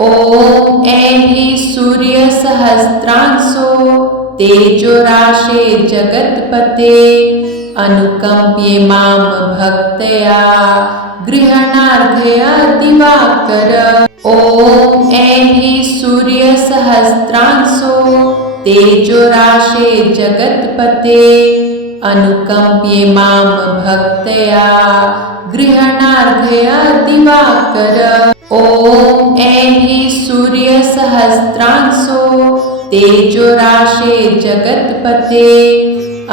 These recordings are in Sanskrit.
ॐ ऐं सूर्यसहस्रांशो तेजोराशे जगत्पते अनुकम्प्ये मां भक्तया गृह्णार्घ्य दिवाकर। ॐ ऐं सूर्यसहस्रांशो तेजोराशे जगत्पते अनुकम्प्ये मां भक्तया गृह्णार्घ्य दिवाकर। ॐ ऐं सूर्यसहस्रांशो तेजोराशे जगत्पते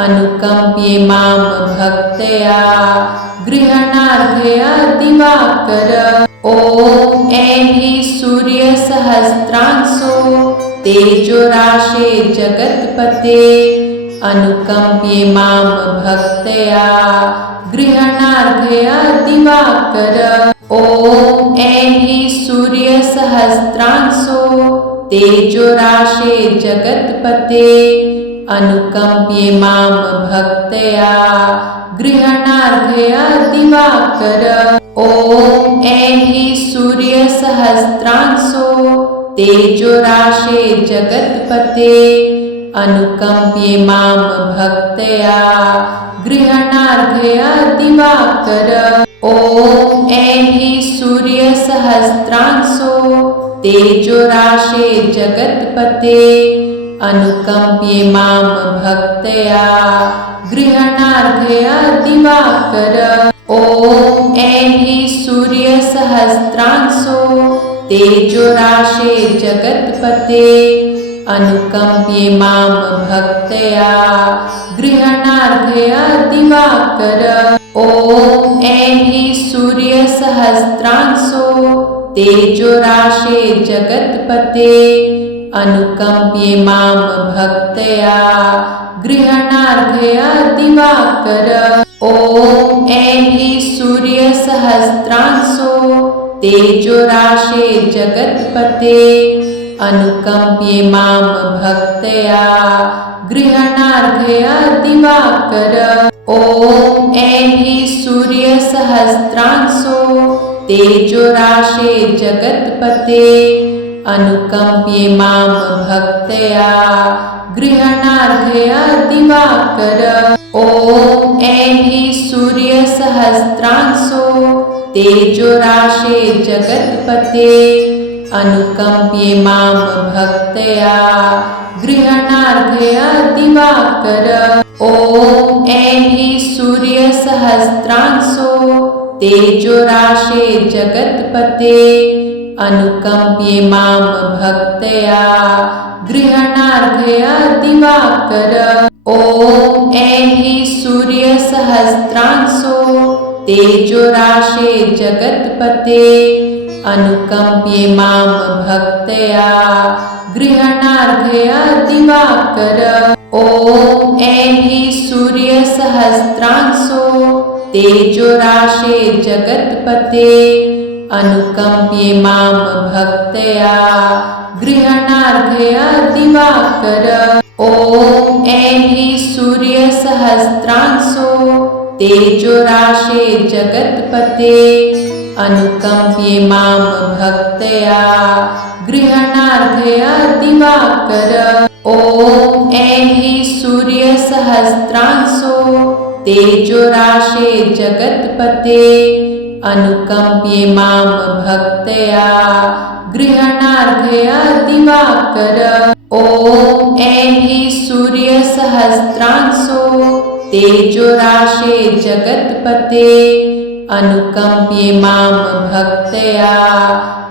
अनुकम्प्ये मां भक्तया गृह्णार्घ्य दिवाकर। ॐ ऐं सूर्यसहस्रांशो तेजोराशे जगत्पते अनुकम्प्ये मां भक्तया गृह्णार्घ्य दिवाकर। ॐ ऐं सूर्यसहस्रांशो तेजोराशे जगत्पते अनुकम्प्ये मां भक्तया गृह्णार्घ्य दिवाकर। ॐ ऐं सूर्यसहस्रांशो तेजोराशे जगत्पते अनुकम्प्ये मां भक्तया गृह्णार्घ्य दिवाकर। ॐ ऐं सूर्यसहस्रांशो तेजोराशे जगत्पते अनुकम्प्ये मां भक्तया गृह्णार्घ्य दिवाकर। ॐ ऐं सूर्यसहस्रांशो तेजोराशे जगत्पते अनुकम्प्ये मां भक्तया गृह्णार्घ्य दिवाकर। ॐ ऐं सूर्यसहस्रांशो तेजोराशे जगत्पते अनुकम्प्ये मां भक्तया गृह्णार्घ्य दिवाकर। ॐ ऐं सूर्यसहस्रांशो तेजोराशे जगत्पते अनुकम्प्ये मां भक्तया गृह्णार्घ्य दिवाकर। ॐ ऐं सूर्यसहस्रांशो तेजोराशे जगत्पते अनुकम्प्ये मां भक्तया गृह्णार्घ्य दिवाकर। ॐ ऐं सूर्यसहस्रांशो तेजोराशे जगत्पते अनुकम्प्ये मां भक्तया गृह्णार्घ्य दिवाकर। ॐ ऐं सूर्यसहस्रांशो तेजोराशे जगत्पते अनुकम्प्ये मां भक्तया गृह्णार्घ्य दिवाकर। ॐ ऐं सूर्यसहस्रांशो तेजोराशे जगत्पते अनुकम्प्ये मां भक्तया गृह्णार्घ्य दिवाकर। ॐ ऐं सूर्यसहस्रांशो तेजोराशे जगत्पते अनुकम्प्ये मां भक्तया गृह्णार्घ्य दिवाकर। ॐ ऐं सूर्यसहस्रांशो तेजोराशे जगत्पते अनुकम्प्ये मां भक्तया गृह्णार्घ्य दिवाकर। ॐ ऐं सूर्यसहस्रांशो तेजोराशे जगत्पते अनुकम्प्ये मां भक्तया गृह्णार्घ्य दिवाकर। ॐ ऐं सूर्यसहस्रांशो तेजोराशे जगत्पते अनुकम्प्ये मां भक्तया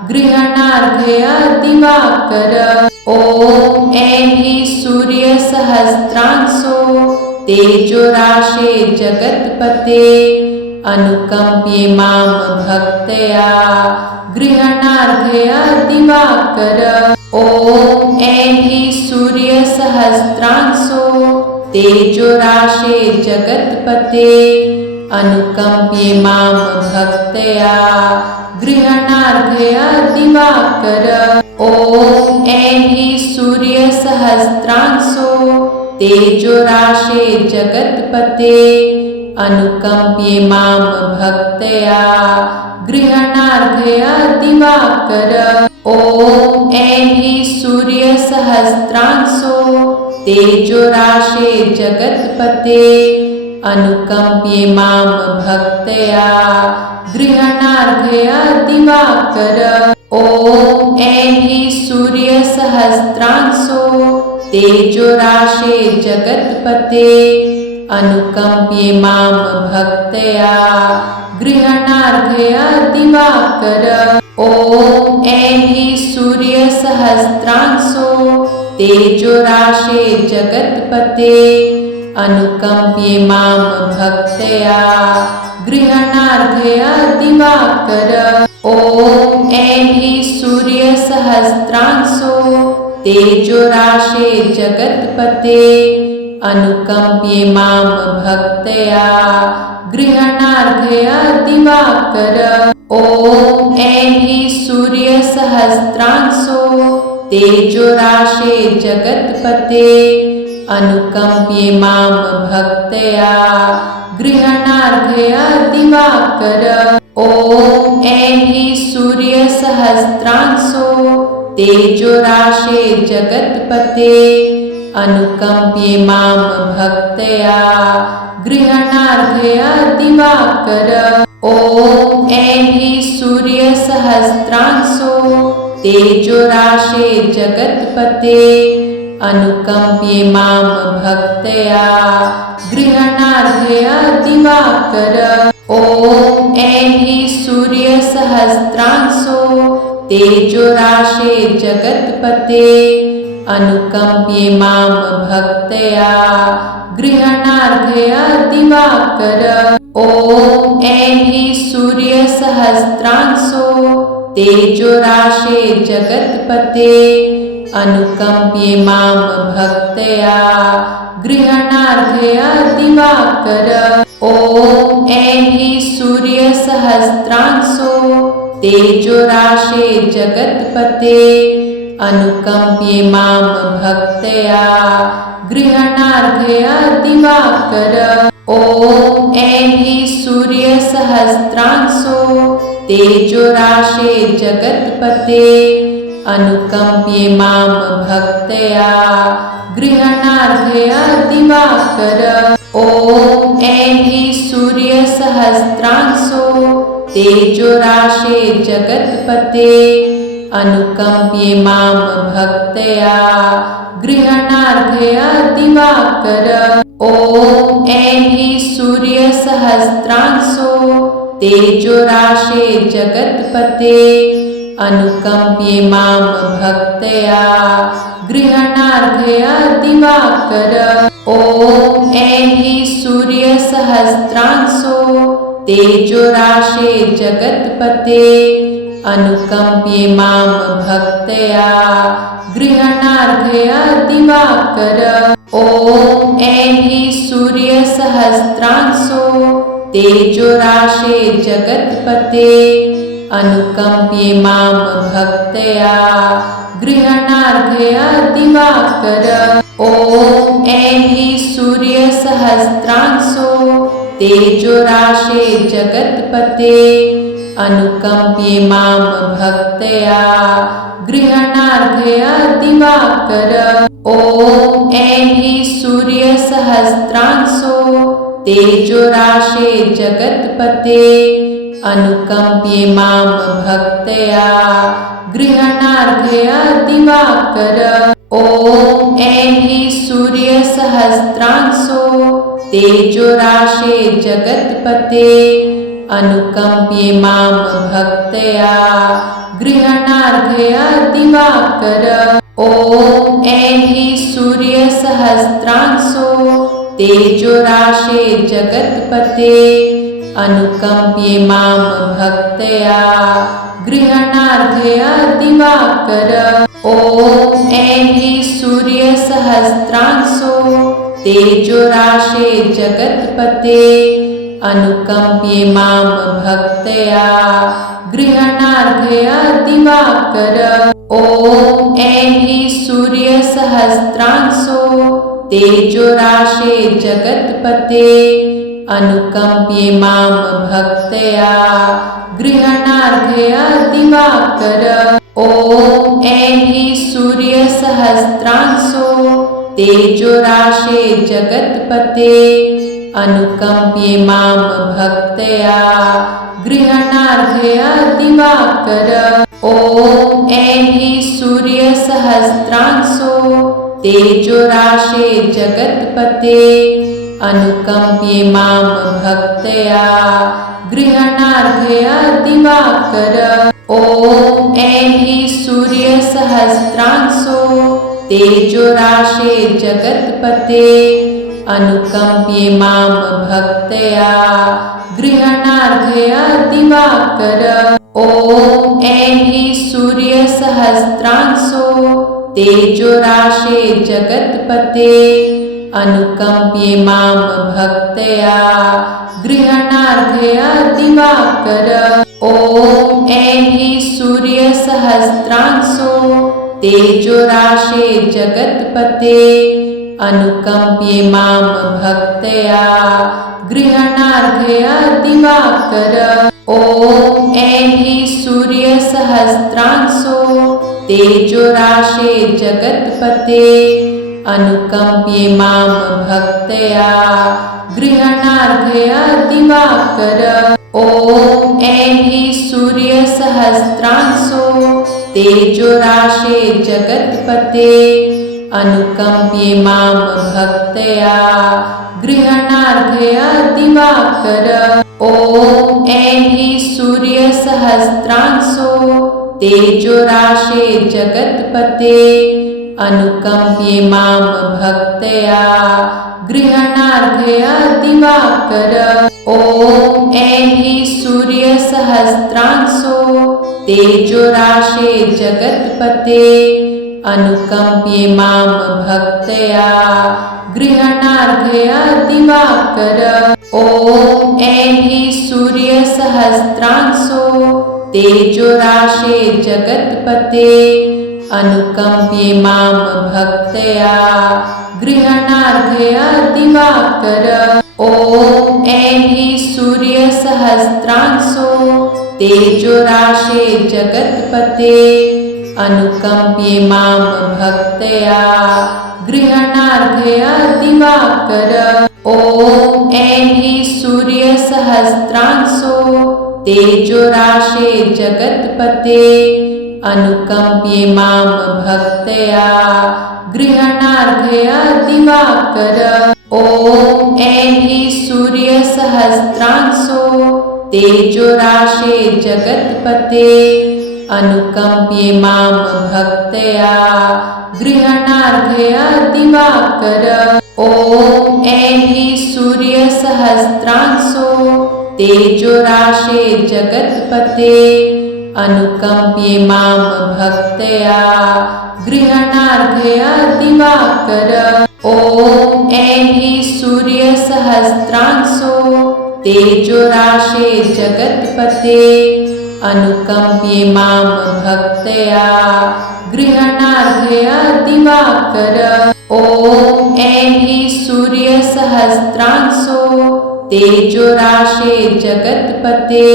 गृह्णार्घ्य दिवाकर। ॐ ऐं सूर्यसहस्रांशो तेजोराशे जगत्पते अनुकम्प्ये मां भक्तया गृह्णार्घ्य दिवाकर। ॐ ऐं सूर्यसहस्रांशो तेजोराशे जगत्पते अनुकम्प्ये मां भक्तया गृह्णार्घ्य दिवाकर। ॐ ऐं सूर्यसहस्रांशो तेजोराशे जगत्पते अनुकम्प्ये मां भक्तया गृहणार्घ्य दिवाकर। ॐ ऐहि सूर्यसहस्रांशो तेजोराशे जगत्पते अनुकंप्ये मां भक्त्या गृहणार्घ्य दिवाकर। ॐ ऐहि सूर्यसहस्रांशो तेजोराशे जगत्पते अनुकंप्ये मां भक्त्या गृहणार्घ्य दिवाकर। ॐ ऐहि सूर्यसहस्रांशो तेजोराशे जगत्पते अनुकंप्ये मां भक्त्या गृहणार्घ्य दिवाकर। ॐ ऐहि सूर्यसहस्रांशो तेजोराशे जगत्पते अनुकंप्ये मां भक्त्या गृहणार्घ्य दिवाकर। ॐ ऐहि सूर्यसहस्रांशो तेजोराशे जगत्पते अनुकंप्ये मां भक्त्या गृहणार्घ्य दिवाकर। ॐ ऐहि सूर्यसहस्रांशो तेजोराशे जगत्पते अनुकंप्ये मां भक्त्या गृहणार्घ्य दिवाकर। ॐ ऐहि सूर्यसहस्रांशो तेजोराशे जगत्पते अनुकंप्ये मां भक्त्या गृहणार्घ्य दिवाकर। ॐ ऐहि सूर्यसहस्रांशो तेजोराशे जगत्पते अनुकंप्ये मां भक्त्या गृहणार्घ्य दिवाकर। ॐ ऐहि सूर्यसहस्रांशो तेजोराशे जगत्पते अनुकंप्ये मां भक्त्या गृहणार्घ्य दिवाकर। ॐ ऐहि सूर्यसहस्रांशो तेजोराशे जगत्पते अनुकंप्ये मां भक्त्या गृहणार्घ्य दिवाकर। ॐ ऐहि सूर्यसहस्रांशो तेजोराशे जगत्पते अनुकंप्ये मां भक्त्या गृहणार्घ्य दिवाकर। ॐ ऐहि सूर्यसहस्रांशो तेजोराशे जगत्पते अनुकंप्ये मां भक्त्या गृहणार्घ्य दिवाकर। ॐ ऐहि सूर्यसहस्रांशो तेजोराशे जगत्पते अनुकंप्ये मां भक्त्या गृहणार्घ्य दिवाकर। ॐ ऐहि सूर्यसहस्रांशो तेजोराशे जगत्पते अनुकंप्ये मां भक्त्या गृहणार्घ्य दिवाकर। ॐ ऐहि सूर्यसहस्रांशो तेजोराशे जगत्पते अनुकंप्ये मां भक्त्या गृहणार्घ्य दिवाकर। ॐ ऐहि सूर्यसहस्रांशो तेजोराशे जगत्पते अनुकंप्ये मां भक्त्या गृहणार्घ्य दिवाकर। ॐ ऐहि सूर्यसहस्रांशो तेजोराशे जगत्पते अनुकंप्ये मां भक्त्या गृहणार्घ्य दिवाकर। ॐ ऐहि सूर्यसहस्रांशो तेजोराशे जगत्पते अनुकंप्ये मां भक्त्या गृहणार्घ्य दिवाकर। ॐ ऐहि सूर्यसहस्रांशो तेजोराशे जगत्पते अनुकंप्ये मां भक्त्या गृहणार्घ्य दिवाकर। ॐ ऐहि सूर्यसहस्रांशो तेजोराशे जगत्पते अनुकंप्ये मां भक्त्या गृहणार्घ्य दिवाकर। ॐ ऐहि सूर्यसहस्रांशो तेजोराशे जगत्पते अनुकंप्ये मां भक्त्या गृहणार्घ्य दिवाकर ॐ ऐं सूर्यसहस्रांशो तेजोराशे जगत्पते अनुकंप्ये मां भक्त्या गृहणार्घ्य दिवाकर ॐ ऐं सूर्यसहस्रांशो तेजोराशे जगत्पते अनुकंप्ये मां भक्त्या गृहणार्घ्य दिवाकर ॐ ऐं सूर्यसहस्रांशो तेजोराशे जगत्पते अनुकंप्ये मां भक्त्या गृहणार्घ्य दिवाकर ॐ ऐं सूर्यसहस्रांशो तेजोराशे जगत्पते अनुकंप्ये मां भक्त्या गृहणार्घ्य दिवाकर ॐ ऐं सूर्यसहस्रांशो तेजोराशे जगत्पते अनुकंप्ये मां भक्त्या गृहणार्घ्य दिवाकर ॐ ऐं सूर्यसहस्रांशो तेजोराशे जगत्पते अनुकंप्ये मां भक्त्या गृहणार्घ्य दिवाकर ॐ ऐं सूर्यसहस्रांशो तेजोराशे जगत्पते अनुकंप्ये मां भक्त्या गृहणार्घ्य दिवाकर ॐ ऐं सूर्यसहस्रांशो तेजोराशे जगत्पते अनुकंप्ये मां भक्त्या गृहणार्घ्य दिवाकर ॐ ऐं सूर्यसहस्रांशो तेजोराशे जगत्पते अनुकंप्ये मां भक्त्या गृहणार्घ्य दिवाकर ॐ ऐं सूर्यसहस्रांशो तेजोराशे जगत्पते अनुकंप्ये मां भक्त्या गृहणार्घ्य दिवाकर ॐ ऐं सूर्यसहस्रांशो तेजोराशे जगत्पते अनुकंप्ये मां भक्त्या गृहणार्घ्य दिवाकर ॐ ऐं सूर्यसहस्रांशो तेजोराशे जगत्पते अनुकंप्ये मां भक्त्या गृहणार्घ्य दिवाकर ॐ ऐं सूर्यसहस्रांशो तेजोराशे जगत्पते अनुकंप्ये मां भक्त्या गृहणार्घ्य दिवाकर ॐ ऐं सूर्यसहस्रांशो तेजोराशे जगत्पते अनुकंप्ये मां भक्त्या गृहणार्घ्य दिवाकर ॐ ऐं सूर्यसहस्रांशो तेजोराशे जगत्पते अनुकंप्ये मां भक्त्या गृहणार्घ्य दिवाकर ॐ ऐं सूर्यसहस्रांशो तेजोराशे जगत्पते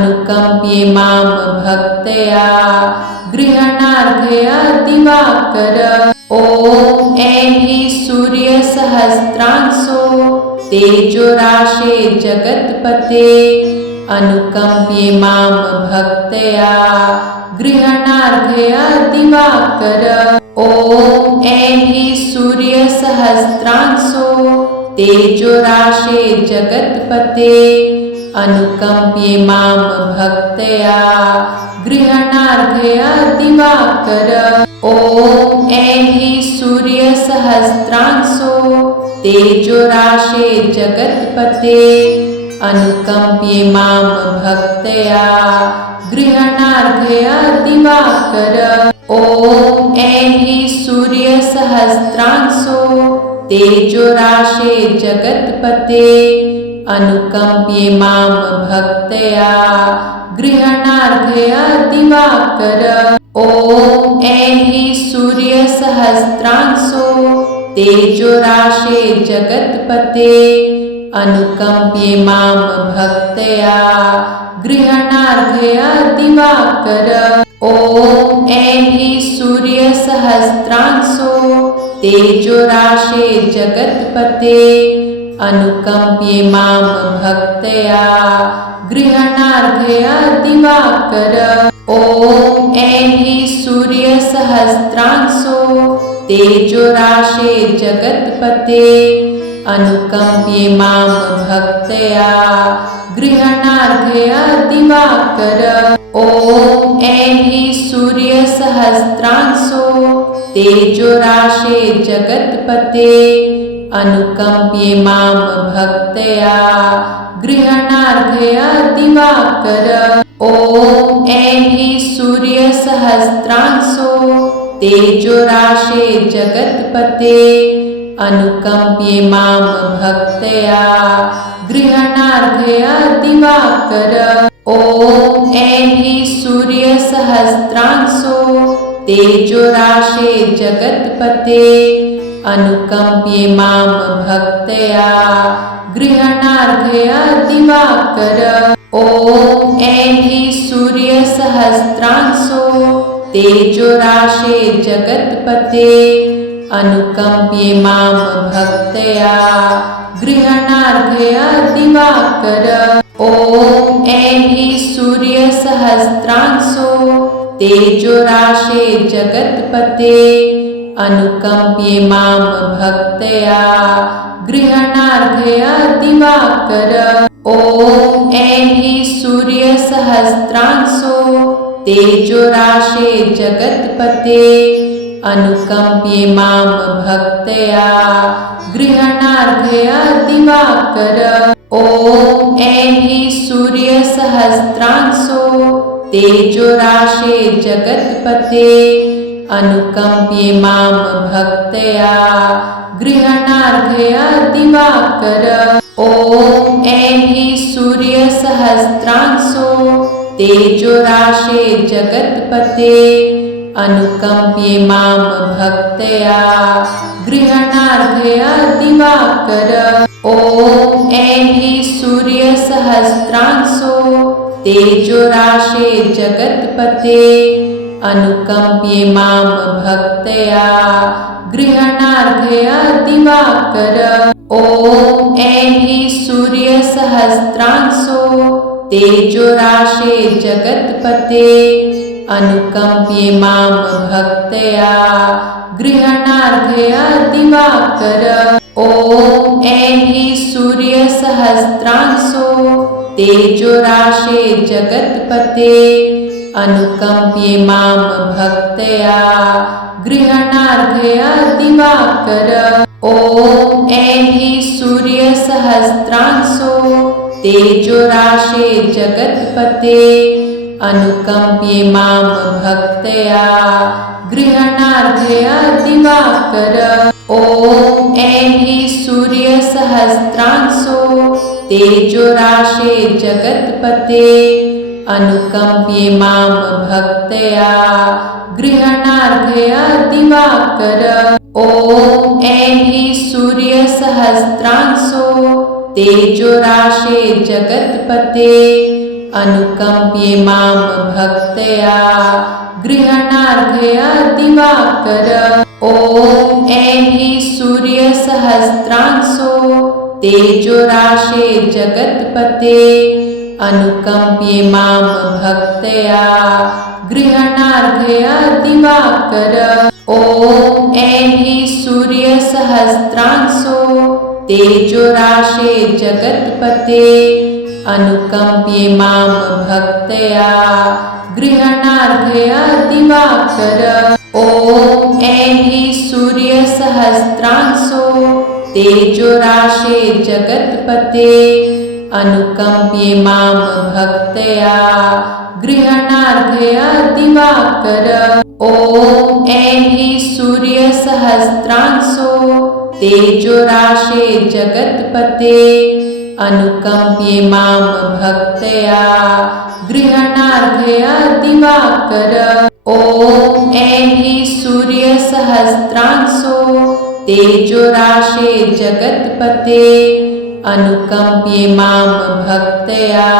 अनुकंप्ये मां भक्त्या गृहणार्घ्य दिवाकर ॐ ऐं सूर्यसहस्रांशो तेजोराशे जगत्पते अनुकंप्ये मां भक्त्या गृहणार्घ्य दिवाकर ॐ ऐं सूर्यसहस्रांशो तेजोराशे जगत्पते अनुकंप्ये मां भक्त्या गृहणार्घ्य दिवाकर ॐ ऐं सूर्यसहस्रांशो तेजोराशे जगत्पते अनुकंप्ये मां भक्त्या गृहणार्घ्य दिवाकर ॐ ऐं सूर्यसहस्रांशो तेजोराशे जगत्पते अनुकंप्ये मां भक्त्या गृहणार्घ्य दिवाकर ॐ ऐं सूर्यसहस्रांशो तेजोराशे जगत्पते अनुकम्प्ये मां भक्त्या गृह्णार्घ्य दिवाकर ॐ ऐहि सूर्यसहस्रांशो तेजोराशे जगत्पते अनुकम्प्ये मां भक्त्या गृह्णार्घ्य दिवाकर ॐ ऐहि सूर्यसहस्रांशो तेजोराशे जगत्पते अनुकम्प्ये मां भक्त्या गृह्णार्घ्य दिवाकर ॐ ऐहि सूर्यसहस्रांशो तेजोराशे जगत्पते अनुकम्प्ये मां भक्त्या गृह्णार्घ्य दिवाकर ॐ ऐहि सूर्यसहस्रांशो तेजोराशे जगत्पते अनुकम्प्ये मां भक्त्या गृह्णार्घ्य दिवाकर ॐ ऐहि सूर्यसहस्रांशो तेजोराशे जगत्पते अनुकम्प्ये मां भक्त्या गृह्णार्घ्य दिवाकर ॐ ऐहि सूर्यसहस्रांशो तेजोराशे जगत्पते अनुकम्प्ये मां भक्त्या गृह्णार्घ्य दिवाकर ॐ ऐहि सूर्यसहस्रांशो तेजोराशे जगत्पते अनुकम्प्ये मां भक्त्या गृह्णार्घ्य दिवाकर ॐ ऐहि सूर्यसहस्रांशो तेजोराशे जगत्पते अनुकम्प्ये मां भक्त्या गृह्णार्घ्य दिवाकर ॐ ऐहि सूर्यसहस्रांशो तेजोराशे जगत्पते अनुकम्प्ये मां भक्त्या गृह्णार्घ्य दिवाकर ॐ ऐहि सूर्यसहस्रांशो तेजोराशे जगत्पते अनुकम्प्ये मां भक्त्या गृह्णार्घ्य दिवाकर ॐ ऐहि सूर्यसहस्रांशो तेजोराशे जगत्पते अनुकम्प्ये मां भक्त्या गृह्णार्घ्य दिवाकर ॐ ऐहि सूर्यसहस्रांशो तेजोराशे जगत्पते अनुकम्प्ये मां भक्त्या गृह्णार्घ्य दिवाकर ॐ ऐहि सूर्यसहस्रांशो तेजोराशे जगत्पते अनुकम्प्ये मां भक्त्या गृह्णार्घ्य दिवाकर ॐ ऐहि सूर्यसहस्रांशो तेजोराशे जगत्पते अनुकम्प्ये मां भक्त्या गृह्णार्घ्य दिवाकर ॐ ऐहि सूर्यसहस्रांशो तेजोराशे जगत्पते अनुकम्प्ये मां भक्त्या गृह्णार्घ्य दिवाकर ॐ ऐहि सूर्यसहस्रांशो तेजोराशे जगत्पते अनुकम्प्ये मां भक्त्या गृह्णार्घ्य दिवाकर ॐ ऐहि सूर्यसहस्रांशो तेजोराशे जगत्पते अनुकम्प्ये मां भक्त्या गृह्णार्घ्य दिवाकर ॐ ऐहि सूर्यसहस्रांशो तेजोराशे जगत्पते अनुकम्प्ये मां भक्त्या गृह्णार्घ्य दिवाकर ॐ ऐहि सूर्यसहस्रांशो तेजोराशे जगत्पते अनुकम्प्ये मां भक्त्या गृह्णार्घ्य दिवाकर ॐ ऐहि सूर्यसहस्रांशो तेजोराशे जगत्पते अनुकम्प्ये मां भक्त्या गृह्णार्घ्य दिवाकर ॐ ऐहि सूर्यसहस्रांशो तेजोराशे जगत्पते अनुकंप्ये मां भक्त्या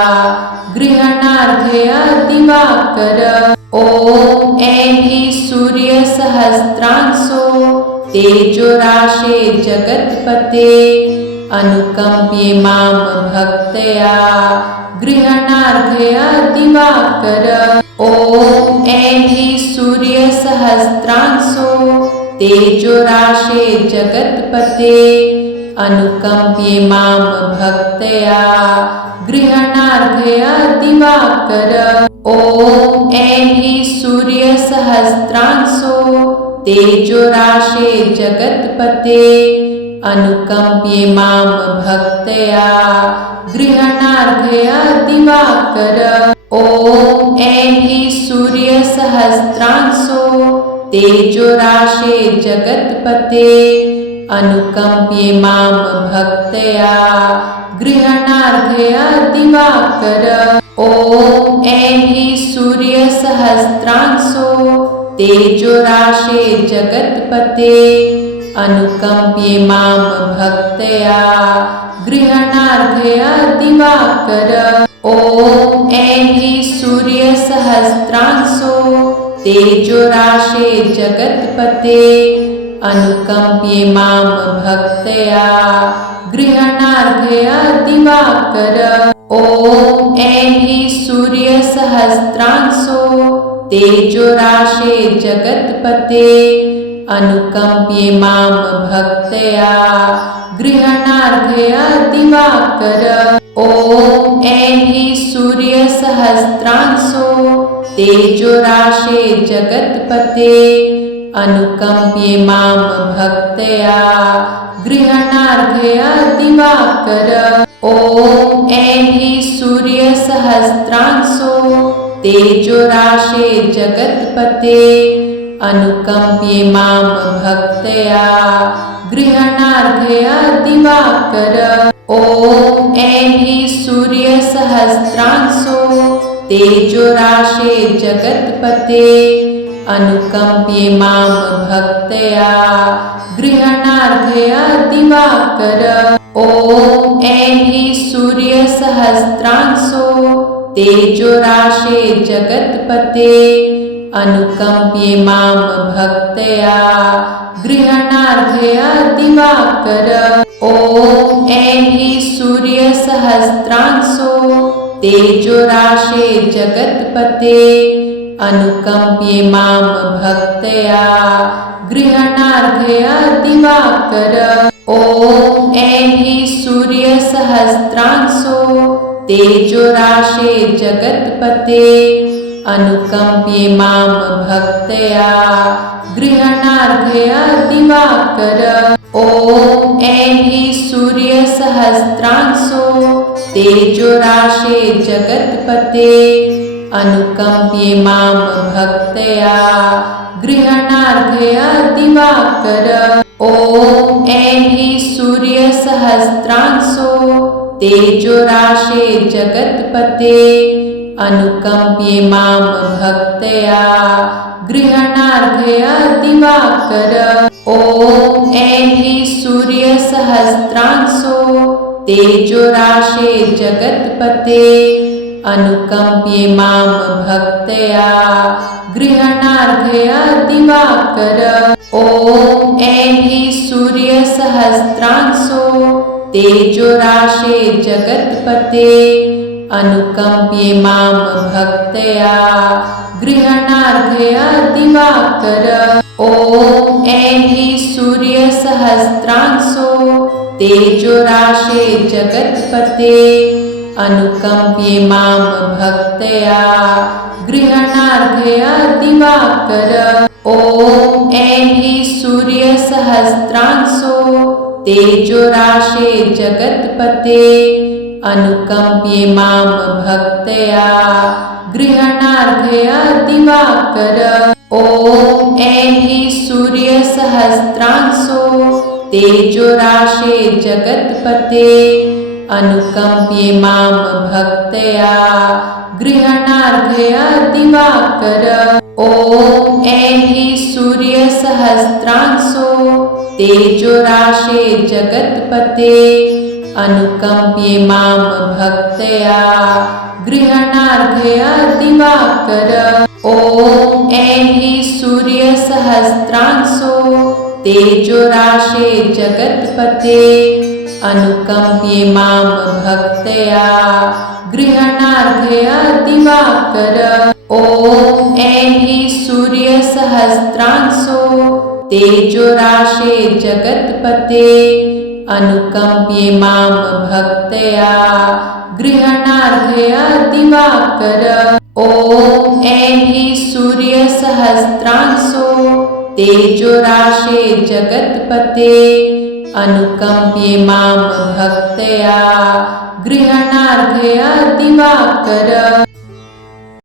गृह्णार्घ्य दिवाकर। ॐ ऐं ह्रीं सूर्यसहस्रांशो तेजोराशे जगत्पते अनुकंप्ये मां भक्त्या गृह्णार्घ्य दिवाकर। ॐ ऐं ह्रीं सूर्यसहस्रांशो तेजोराशे जगत्पते अनुकंप्ये मां भक्त्या गृह्णार्घ्य दिवाकर। ॐ ऐं ह्रीं सूर्यसहस्रांशो तेजोराशे जगत्पते अनुकंप्ये मां भक्त्या गृह्णार्घ्य दिवाकर। ॐ ऐं ह्रीं सूर्यसहस्रांशो तेजोराशे जगत्पते अनुकंप्ये मां भक्त्या गृह्णार्घ्य दिवाकर। ॐ ऐं ह्रीं सूर्यसहस्रांशो तेजोराशे जगत्पते अनुकंप्ये मां भक्त्या गृह्णार्घ्य दिवाकर। ॐ ऐं ह्रीं सूर्यसहस्रांशो तेजोराशे जगत्पते अनुकंप्ये मां भक्त्या गृह्णार्घ्य दिवाकर। ॐ ऐं ह्रीं सूर्यसहस्रांशो तेजोराशे जगत्पते अनुकंप्ये मां भक्त्या गृह्णार्घ्य दिवाकर। ॐ ऐं ह्रीं सूर्यसहस्रांशो तेजोराशे जगत्पते अनुकंप्ये मां भक्त्या गृह्णार्घ्य दिवाकर। ॐ ऐं ह्रीं सूर्यसहस्रांशो तेजोराशे जगत्पते अनुकंप्ये मां भक्त्या गृह्णार्घ्य दिवाकर। ॐ ऐं ह्रीं सूर्यसहस्रांशो तेजोराशे जगत्पते अनुकंप्ये मां भक्त्या गृह्णार्घ्य दिवाकर। ॐ ऐं ह्रीं सूर्यसहस्रांशो तेजोराशे जगत्पते अनुकंप्ये मां भक्त्या गृह्णार्घ्य दिवाकर। ॐ ऐं ह्रीं सूर्यसहस्रांशो तेजोराशे जगत्पते अनुकंप्ये मां भक्त्या गृह्णार्घ्य दिवाकर। ॐ ऐं ह्रीं सूर्यसहस्रांशो तेजोराशे जगत्पते अनुकंप्ये मां भक्त्या गृह्णार्घ्य दिवाकर। ॐ ऐं ह्रीं सूर्यसहस्रांशो तेजोराशे जगत्पते अनुकंप्ये मां भक्त्या गृह्णार्घ्य दिवाकर। ॐ ऐं ह्रीं सूर्यसहस्रांशो तेजोराशे जगत्पते अनुकंप्ये मां भक्त्या गृह्णार्घ्य दिवाकर। ॐ ऐं ह्रीं सूर्यसहस्रांशो तेजोराशे जगत्पते अनुकंप्ये मां भक्त्या गृह्णार्घ्य दिवाकर। ॐ ऐं ह्रीं सूर्यसहस्रांशो तेजोराशे जगत्पते अनुकंप्ये मां भक्त्या गृह्णार्घ्य दिवाकर। ॐ ऐं ह्रीं सूर्यसहस्रांशो तेजोराशे जगत्पते अनुकंप्ये मां भक्त्या गृह्णार्घ्य दिवाकर। ॐ ऐं ह्रीं सूर्यसहस्रांशो तेजोराशे जगत्पते अनुकंप्ये मां भक्त्या गृह्णार्घ्य दिवाकर। ॐ ऐं ह्रीं सूर्यसहस्रांशो तेजोराशे जगत्पते अनुकंप्ये मां भक्त्या गृह्णार्घ्य दिवाकर। ॐ ऐं ह्रीं सूर्यसहस्रांशो तेजोराशे जगत्पते अनुकम्प्ये मां भक्त्या गृह्णार्घ्य दिवाकर। ॐ ऐं सूर्यसहस्रांशो तेजोराशे जगत्पते अनुकम्प्ये मां भक्त्या गृह्णार्घ्य दिवाकर। ॐ ऐं सूर्यसहस्रांशो तेजोराशे जगत्पते अनुकम्प्ये मां भक्त्या गृह्णार्घ्य दिवाकर। ॐ ऐं सूर्यसहस्रांशो तेजोराशे जगत्पते अनुकम्प्ये मां भक्त्या गृह्णार्घ्य दिवाकर।